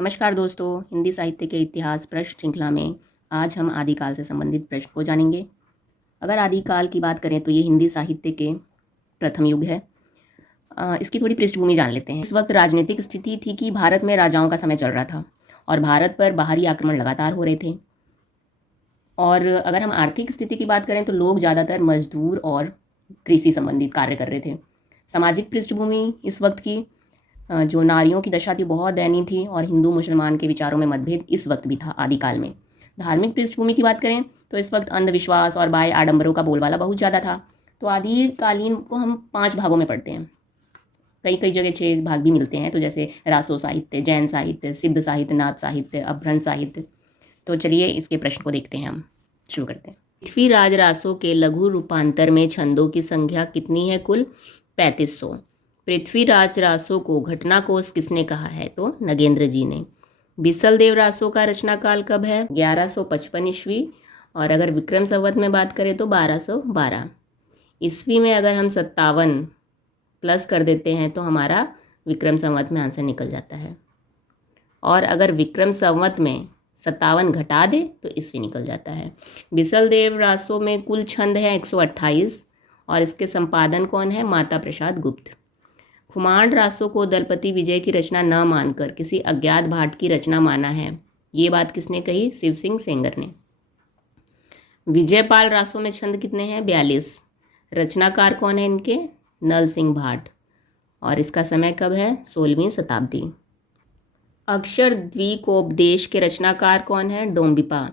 नमस्कार दोस्तों, हिंदी साहित्य के इतिहास प्रश्न श्रृंखला में आज हम आदिकाल से संबंधित प्रश्न को जानेंगे। अगर आदिकाल की बात करें तो ये हिंदी साहित्य के प्रथम युग है। इसकी थोड़ी पृष्ठभूमि जान लेते हैं। इस वक्त राजनीतिक स्थिति थी कि भारत में राजाओं का समय चल रहा था और भारत पर बाहरी आक्रमण लगातार हो रहे थे। और अगर हम आर्थिक स्थिति की बात करें तो लोग ज़्यादातर मजदूर और कृषि संबंधित कार्य कर रहे थे। सामाजिक पृष्ठभूमि इस वक्त की जो नारियों की दशा थी बहुत दयनीय थी और हिंदू मुसलमान के विचारों में मतभेद इस वक्त भी था आदिकाल में। धार्मिक पृष्ठभूमि की बात करें तो इस वक्त अंधविश्वास और बाह्य आडंबरों का बोलबाला बहुत ज़्यादा था। तो आदिकालीन को हम 5 भागों में पढ़ते हैं। कई कई जगह 6 भाग भी मिलते हैं, तो जैसे रासो साहित्य, जैन साहित्य, सिद्ध साहित्य, नाथ साहित्य, अभ्रंश साहित्य। तो चलिए इसके प्रश्न को देखते हैं, हम शुरू करते हैं। पृथ्वीराज रासो के लघु रूपांतर में छंदों की संख्या कितनी है? कुल 3500। पृथ्वीराज रासो को घटनाकोश किसने कहा है? तो नगेंद्र जी ने। बिसल देव रासो का रचनाकाल कब है? 1155 ईस्वी। और अगर विक्रम संवत में बात करें तो 1212 ईस्वी में। अगर हम 57 प्लस कर देते हैं तो हमारा विक्रम संवत में आंसर निकल जाता है। और अगर विक्रम संवत में 57 घटा दे तो ईस्वी निकल जाता है। बिसल देव रासो में कुल छंद है 128 और इसके संपादन कौन है? माता प्रसाद गुप्त। खुमाण रासो को दलपति विजय की रचना न मानकर किसी अज्ञात भाट की रचना माना है। ये बात किसने कही? शिव सिंह सेंगर ने। विजयपाल रासो में छंद कितने हैं? 42। रचनाकार कौन है इनके? नल सिंह भाट। और इसका समय कब है? 16वीं शताब्दी। अक्षर द्विकोपदेश के रचनाकार कौन है? डोम्बिपा।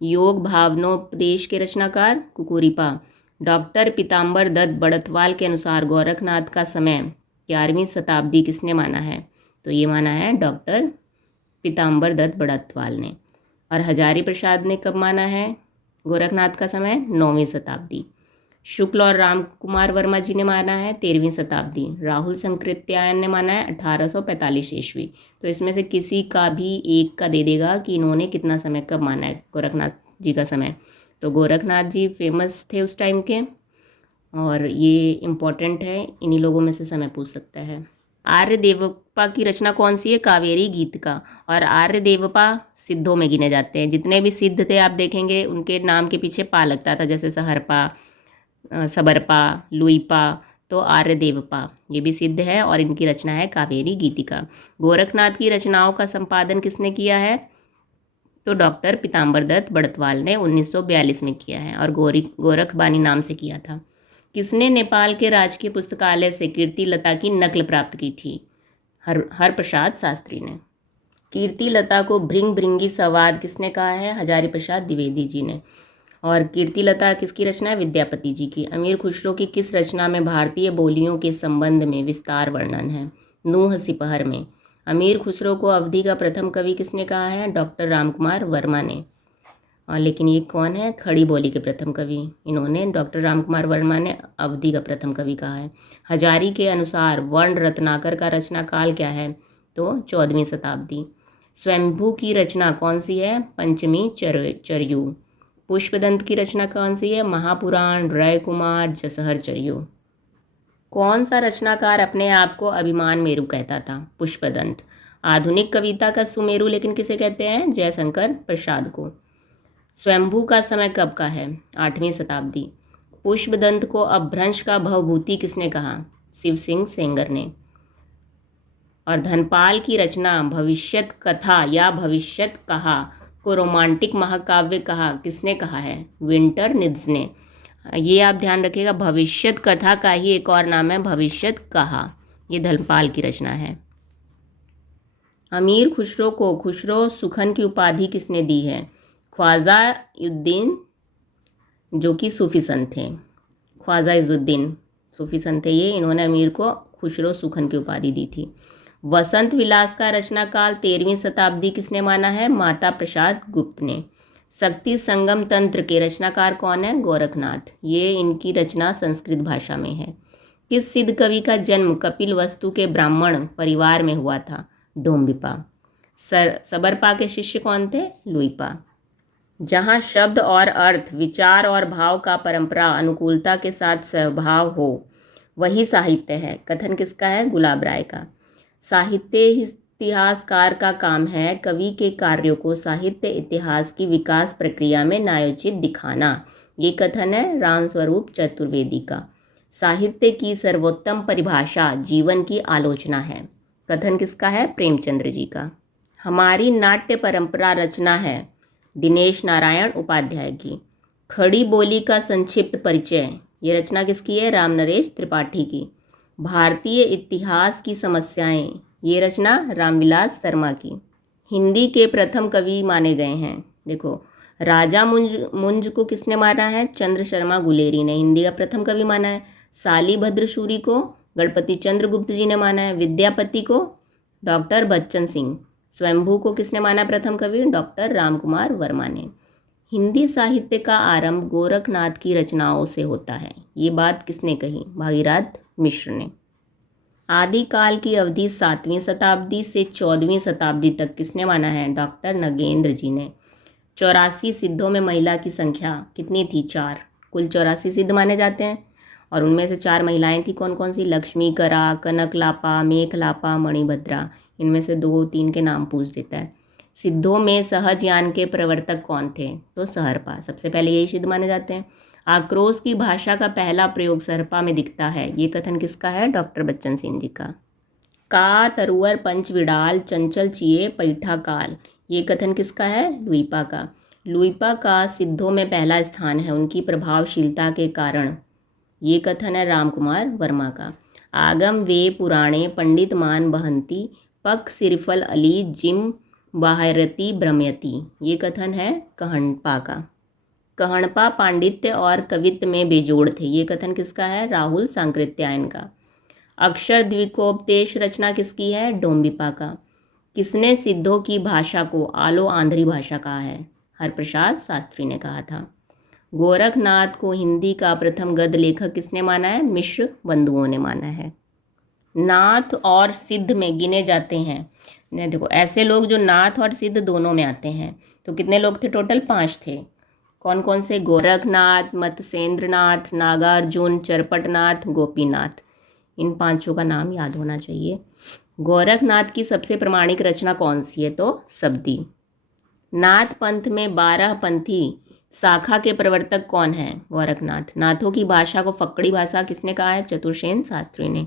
योग भावनोपदेश के रचनाकार कुकुरिपा। डॉक्टर पीताम्बर दत्त बड़तवाल के अनुसार गोरखनाथ का समय 11वीं शताब्दी किसने माना है? तो ये माना है डॉक्टर पीताम्बर दत्त बड़तवाल ने। और हजारी प्रसाद ने कब माना है गोरखनाथ का समय? 9वीं शताब्दी। शुक्ल और राम कुमार वर्मा जी ने माना है 13वीं शताब्दी। राहुल संकृत्यायन ने माना है 1845 ईस्वी। तो इसमें से किसी का भी एक का दे देगा कि इन्होंने कितना समय कब माना है गोरखनाथ जी का समय। तो गोरखनाथ जी फेमस थे उस टाइम के और ये इम्पॉर्टेंट है, इन्हीं लोगों में से समय पूछ सकता है। आर्य देवपा की रचना कौन सी है? कावेरी गीत का। और आर्य देवपा सिद्धों में गिने जाते हैं। जितने भी सिद्ध थे आप देखेंगे उनके नाम के पीछे पा लगता था, जैसे सहरपा, सबरपा, लुईपा। तो आर्य देवपा ये भी सिद्ध है और इनकी रचना है कावेरी गीतिका। गोरखनाथ की रचनाओं का संपादन किसने किया है? तो डॉक्टर पीताम्बर दत्त बड़तवाल ने 1942 में किया है और गोरखबानी नाम से किया था। किसने नेपाल के राजकीय पुस्तकालय से कीर्ति लता की नकल प्राप्त की थी? हर प्रसाद शास्त्री ने। कीर्ति लता को भृंग भृंगी संवाद किसने कहा है? हजारी प्रसाद द्विवेदी जी ने। और कीर्ति लता किसकी रचना है? विद्यापति जी की। अमीर खुसरो की किस रचना में भारतीय बोलियों के संबंध में विस्तार वर्णन है? नूह सिपहर में। अमीर खुसरो को अवधि का प्रथम कवि किसने कहा है? डॉक्टर रामकुमार वर्मा ने। और लेकिन ये कौन है? खड़ी बोली के प्रथम कवि इन्होंने, डॉक्टर रामकुमार वर्मा ने अवधि का प्रथम कवि कहा है। हजारी के अनुसार वर्ण रत्नाकर का रचना काल क्या है? तो 14वीं शताब्दी। स्वयंभू की रचना कौन सी है? पंचमी चरयू। पुष्पदंत की रचना कौन सी है? महापुराण, रय कुमार, जसहर चरयू। कौन सा रचनाकार अपने आप को अभिमान मेरु कहता था? पुष्पदंत। आधुनिक कविता का सुमेरु लेकिन किसे कहते हैं? जयशंकर प्रसाद को। स्वयंभू का समय कब का है? 8वीं शताब्दी। पुष्पदंत को अपभ्रंश का भवभूति किसने कहा? शिव सिंह सेंगर ने। और धनपाल की रचना भविष्यत कथा या भविष्यत कहा को रोमांटिक महाकाव्य कहा किसने कहा है? विंटर निड्स ने। ये आप ध्यान रखिएगा, भविष्यत कथा का ही एक और नाम है भविष्यत कहा। ये धनपाल की रचना है। अमीर खुसरो को खुसरो सुखन की उपाधि किसने दी है? ख्वाजा युद्दीन जो कि सूफी संत थे। ख्वाजा इजुद्दीन सूफी संत थे ये, इन्होंने अमीर को खुसरो सुखन की उपाधि दी थी। वसंत विलास का रचनाकाल 13वीं शताब्दी किसने माना है? माता प्रसाद गुप्त ने। शक्ति संगम तंत्र के रचनाकार कौन है? गोरखनाथ। ये इनकी रचना संस्कृत भाषा में है। किस सिद्ध कवि का जन्म कपिल वस्तु के ब्राह्मण परिवार में हुआ था? डोम्बिपा। सबरपा के शिष्य कौन थे? लुईपा। जहाँ शब्द और अर्थ, विचार और भाव का परंपरा अनुकूलता के साथ स्वभाव हो वही साहित्य है, कथन किसका है? गुलाब राय का। साहित्य इतिहासकार का काम है कवि के कार्यों को साहित्य इतिहास की विकास प्रक्रिया में न्यायोचित दिखाना। ये कथन है रामस्वरूप चतुर्वेदी का। साहित्य की सर्वोत्तम परिभाषा जीवन की आलोचना है। कथन किसका है? प्रेमचंद्र जी का। हमारी नाट्य परंपरा रचना है दिनेश नारायण उपाध्याय की। खड़ी बोली का संक्षिप्त परिचय, ये रचना किसकी है? रामनरेश त्रिपाठी की। भारतीय इतिहास की समस्याएं, ये रचना रामविलास शर्मा की। हिंदी के प्रथम कवि माने गए हैं, देखो राजा मुंज को किसने माना है? चंद्र शर्मा गुलेरी ने हिंदी का प्रथम कवि माना है। शालिभद्र सूरी को गणपति चंद्र गुप्त जी ने माना है। विद्यापति को डॉक्टर बच्चन सिंह। स्वयंभू को किसने माना प्रथम कवि? डॉक्टर रामकुमार वर्मा ने। हिंदी साहित्य का आरंभ गोरखनाथ की रचनाओं से होता है, ये बात किसने कही? भागीरथ मिश्र ने। आदिकाल की अवधि 7वीं शताब्दी से 14वीं शताब्दी तक किसने माना है? डॉक्टर नगेंद्र जी ने। 84 सिद्धों में महिला की संख्या कितनी थी? 4। कुल 84 सिद्ध माने जाते हैं और उनमें से 4 महिलाएं थी। कौन कौन सी? लक्ष्मी करा, कनक लापा, मेघ लापा, मणिभद्रा। इनमें से 2-3 के नाम पूछ देता है। सिद्धों में सहज ज्ञान के प्रवर्तक कौन थे? तो सहरपा, सबसे पहले यही सिद्ध माने जाते हैं। आक्रोश की भाषा का पहला प्रयोग सहरपा में दिखता है, ये कथन किसका है? डॉक्टर बच्चन सिंह जी का तरुअर पंच विडाल चंचल चिए पैठा काल, ये कथन किसका है? लुइपा का। लुइपा का सिद्धों में पहला स्थान है उनकी प्रभावशीलता के कारण, ये कथन है रामकुमार वर्मा का। आगम वे पुराणे पंडित मान बहंती पक सिरफल अली जिम बाहरती भ्रमयती, ये कथन है कहणपा का। कहणपा पांडित्य और कवित्व में बेजोड़ थे, ये कथन किसका है? राहुल सांकृत्यायन का। अक्षर द्विकोपदेश रचना किसकी है? डोम्बिपा का। किसने सिद्धों की भाषा को आलो आंध्री भाषा कहा है? हरप्रसाद शास्त्री ने कहा था। गोरखनाथ को हिंदी का प्रथम गद्य लेखक किसने माना है? मिश्र बंधुओं ने माना है। नाथ और सिद्ध में गिने जाते हैं, देखो ऐसे लोग जो नाथ और सिद्ध दोनों में आते हैं, तो कितने लोग थे? टोटल 5 थे। कौन कौन से? गोरखनाथ, मत्स्येंद्रनाथ, नागार्जुन, चरपटनाथ, गोपीनाथ। इन 5 का नाम याद होना चाहिए। गोरखनाथ की सबसे प्रमाणिक रचना कौन सी है? तो शब्दी। नाथ पंथ में 12 पंथी शाखा के प्रवर्तक कौन है? गोरखनाथ। नाथों की भाषा को फक्कड़ी भाषा किसने कहा है? चतुर्सेन शास्त्री ने।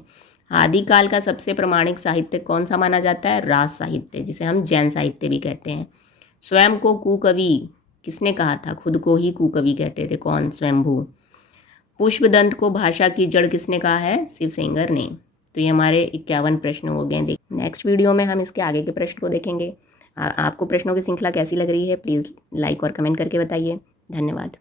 आदिकाल का सबसे प्रमाणिक साहित्य कौन सा माना जाता है? रास साहित्य, जिसे हम जैन साहित्य भी कहते हैं। स्वयं को कुकवि किसने कहा था? खुद को ही कुकवि कहते थे। कौन? स्वयंभू। पुष्पदंत को भाषा की जड़ किसने कहा है? शिवसेंगर ने। तो ये हमारे 51 प्रश्न हो गए। नेक्स्ट वीडियो में हम इसके आगे के प्रश्न को देखेंगे। आपको प्रश्नों की श्रृंखला कैसी लग रही है? प्लीज़ लाइक और कमेंट करके बताइए। धन्यवाद।